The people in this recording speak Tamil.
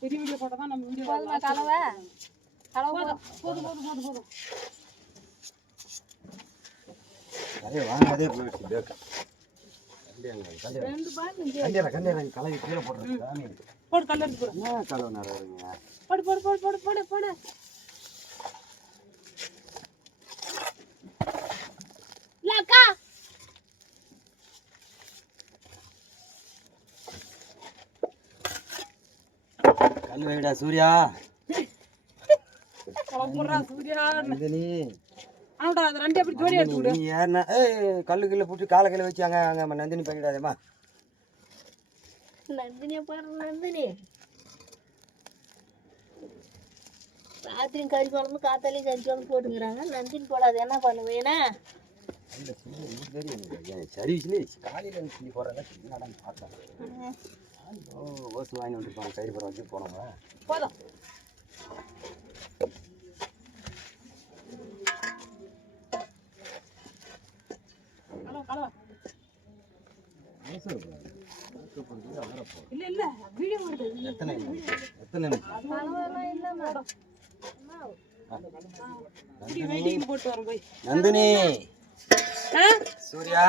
பெரிய வீடியோ போட்டா தான் நம்ம வீடியோ கலவை போதும் போதும் போதும் போதும். வாங்காதே போயிடுச்சு பேக். கலவி கீழே போடுறது போடு கல்ல எடுத்து போடு. என்ன கலவை நிறைய போடு போடு போடு போடு போடு போடு. அக்கா கல் வைடா சூர்யா. சூர்யா நந்தினி ஆமாடா அது ரெண்டு அப்படி ஜோடி எடுத்து விடு. நீ ஏன்னா கல்லு கீழே போட்டு காலை கீழே வச்சு அங்கே நந்தினி பண்ணிடாதேம்மா. நந்தினியை பாரு நந்தினி. ராத்திரியும் கறி குழம்பு காத்தாலையும் கறி குழம்பு போட்டுக்கிறாங்க. நந்தினி போடாது என்ன பண்ணுவேனா? சர்வீஸ்லேயே காலையில் சொல்லி போகிறதா நடந்து பார்த்தேன். ஓசு வாங்கி வந்துருப்பாங்க கயிறு போகிற வச்சு போனவங்க. போதும் இல்ல இல்ல வீடியோ வருது. எத்தனை வெயிட்டிங் போட்டு வரோம் போய். நந்தினி சூர்யா